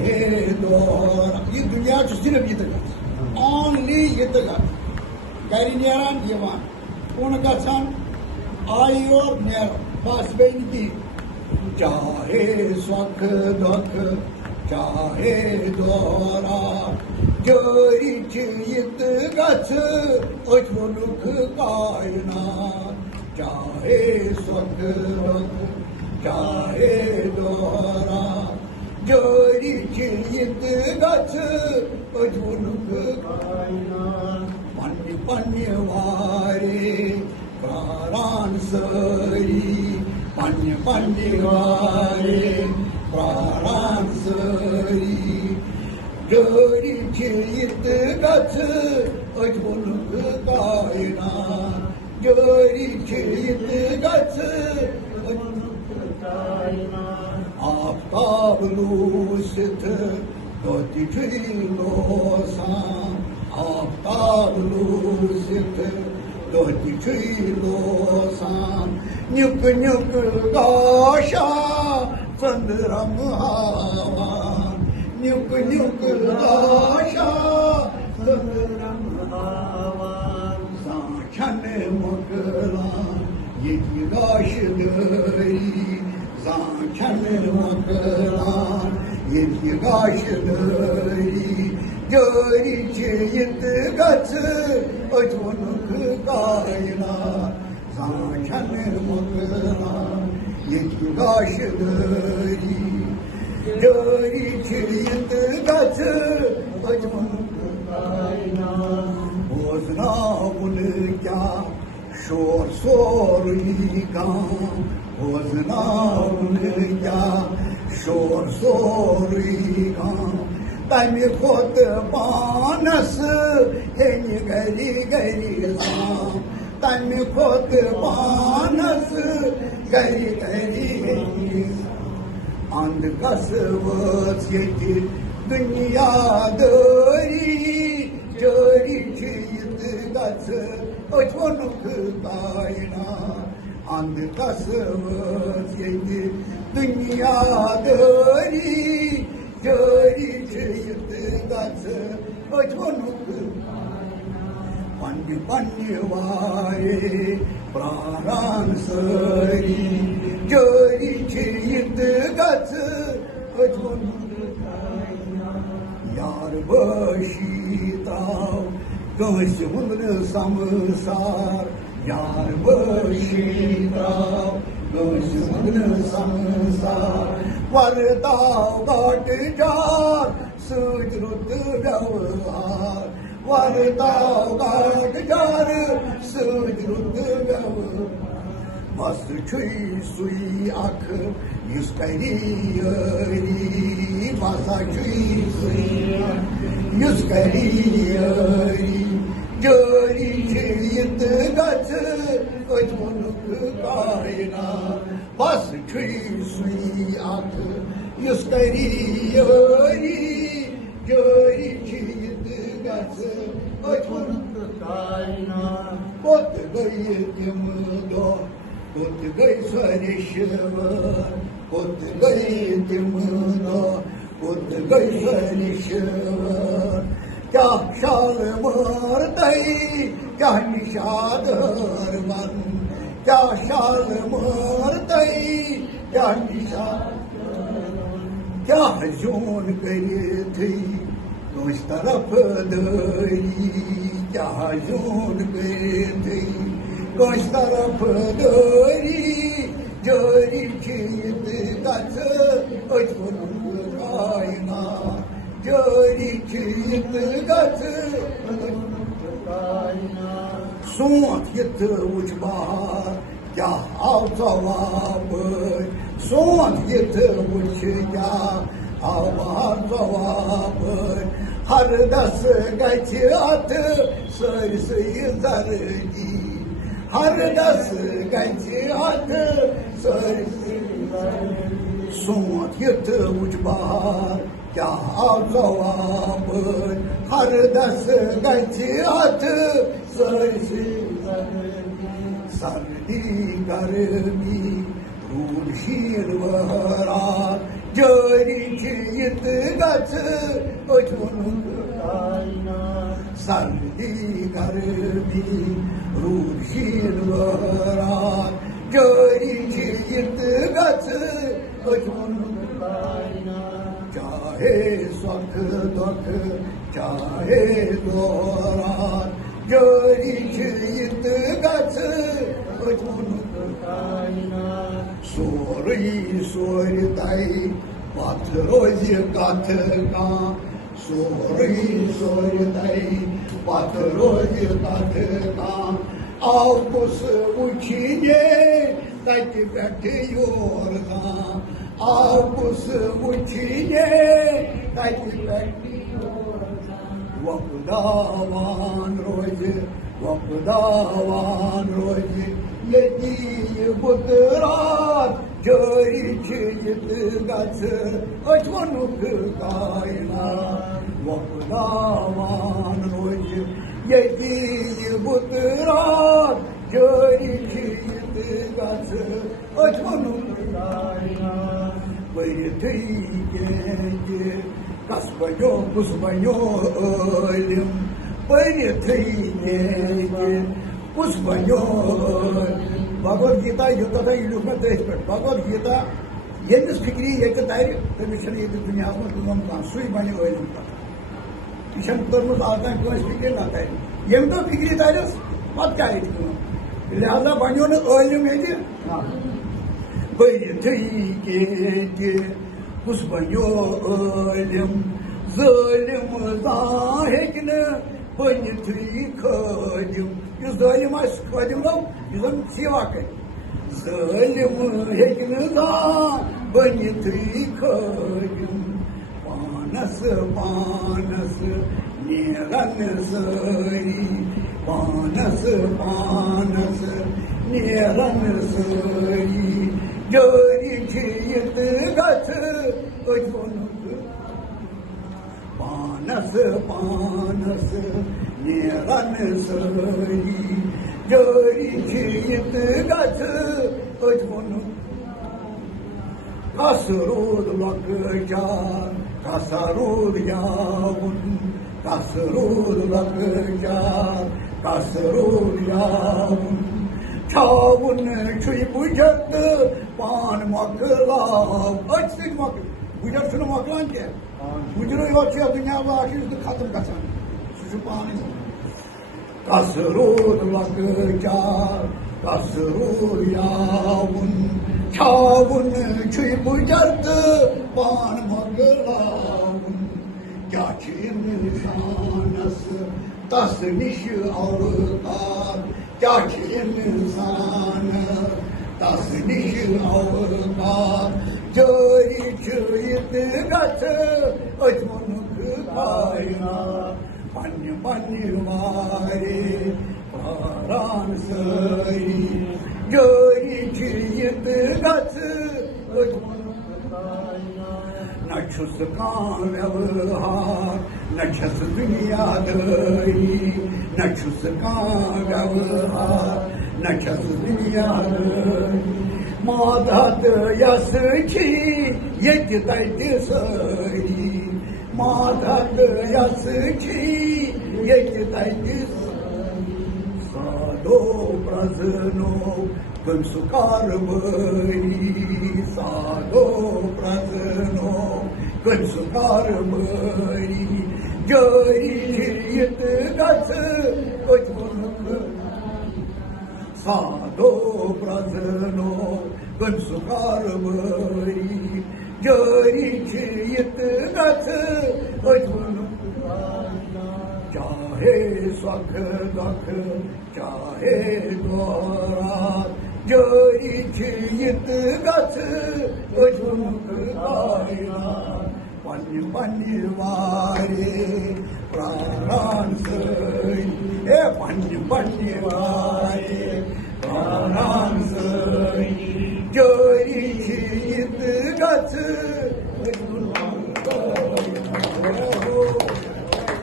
चाहे दौर ये दुनिया सिर्फ ये ओनली ये गर नेरान दिवान कौन गसान आई और नेर बस बेनती चाहे सुख दुख चाहे दौरा जोरी चित गछ अचमुख कायना चाहे सुख दुख चाहे दौरा जोरी चित गछ अचमुख कायना पन्य पन्य वारे प्राण सरी पन्य पन्य वारे प्राण सरी जोरी चित गछ अचमुख कायना जोरी चित गछ अचमुख कायना Aftab लूसित दोति लोसान Aftab लूसित दोति लोसान nuke nuke गाशा संद्रम हावान nuke nuke गाशा संद्रम हावान साछन मकलान यति गाश दरी साछन मकलान यति गाश दरी जोरी चित गछ अचमुख कायना साछन मकलान यति गाश दरी जोरी चित गछ अचमुख कायना भोजना उन क्या शोर सोरी गां भोजना उन क्या शोर सोरी गां तमि खोत पानस हेनि गरी गरी सां तमि खोत पानस गरी गरी हेनि अंध कस वस यति दुनिया दरी जोरी चित गछ अचमुख कायना अंध कस वस यति दुनिया दरी जोरी चित गछ अचमुख पन्य पन्य वारे प्राण सरी जोरी चित गछ अचमुख कायना यार बशीताव कस हुन संसार यार बशीताव कस हुन संसार वरदाव घाट जार सुजरुत व्यवहार वरदाव घाट जार सुजरुत व्यवहार मस्त छुई सुई अख युस करी मसा छुई सुई युस करी जोरी चित गछ अचमुख कायना बस छुई सुई अख युस करी जोरी चित गछ अचमुख कायना कोत गई तिम दो कोत गई सरिश्वर कोत गई तिम दो कोत गई सरिश्वर क्या शाल मार दई क्या निषाद मन क्या शाल मार दई क्या निषाद क्या जोन करे थी उस तरफ दरी क्या जोन करे थी उस तरफ दरी जोरी चित गछ अचमुख कायना जोरी चित गछ कायना सोच यत उच बहार क्या आओ जवाब सोच यत उच क्या आवाज जवाब हर दस गछ अथ सरसई जरगी हर दस गछ अथ सरसई सोच यत उच बहार क्या जवाब हर दस गछ अथ सरसई सर्दी गर्मी रूल शीर वरात जरीची इत गच अजून सर्दी गर्दी रूढशील वरात जरीची इत गच अजून चाहे सुख दुख चाहे दोरात जरीची इत गच अजून सोरी सोरताई पाथरोजी काथका सोरी सोरताई पाथरोजी काथका आपुस उठीने तट बैठे योरका आपुस उठीने तट बैठे वपदावान रोज यदी बुतरात जरीची इत गच अजवणूक कायना वपदावान रोज यदी बुतरात जरीची इत गच अजवणूक कायना बैठई गेंगे कसबयो कुसबयो अलिम बैठई गेंगे कुसबयो भगवद गीता युद्धा यू भगवद गीता यमिस फिक्री ये तर तमिस दुनिया में सू बन ळम पता यह कर्म आज तक फिक्री ना तर यम दो फिक्री तरस पत् क्या लिहाजा बनो न ळम ये बैठई कुस बनो ळम ज़ालिम हेक बनिथी खदिम यह ज़ालिम खदिम लो यह सेवा कर ज़ालिम हेक बनिथी खदिम पानस पानस नेरन सरी पानस पानस नेरन सरी जरीची इत गच अजवणूक पानस पानस नेरन सरी जरीची इत गच अजवणूक कसरूद लकजार कसरूद यावुन कसरूद लकजार कसरूद यावुन छावुन छुई बुझत पान मकलाव अच मकल बुझत छुन मकलान के बुझरो योत दुनिया आखिर खत्म गसान सह पान कसरूद लकजार कसरूद यावुन छावुन छुई बुझत पान मकलावुन क्या इंसानस तस निश अवतार क्या इंसान तस निश अवतार जरी इत गच अजवणूक कायना पन्य पन्य वारे प्राण सरी जरी इत गच अजवणूक कायना न छुस का व्यवहार न छस दुनियादारी न छुस का व्यवहार न छस दुनियादारी माधत यस ये तट सरी माधत यस ये तट साधो प्रजनो कंसुकार बरी साधो प्रजनो कंसुकार बरी जरी इत गच अजवणूक साधो प्रजनो कंसुकार बरी जरीची इत गच अजवणूक चाहे सुख दुख चाहे दोरात जरीची इत गच अजवणूक कायना पन्य पन्य वारे प्राण सरी ए पन्य पन्य वारे प्राण सरी जरीची इत गच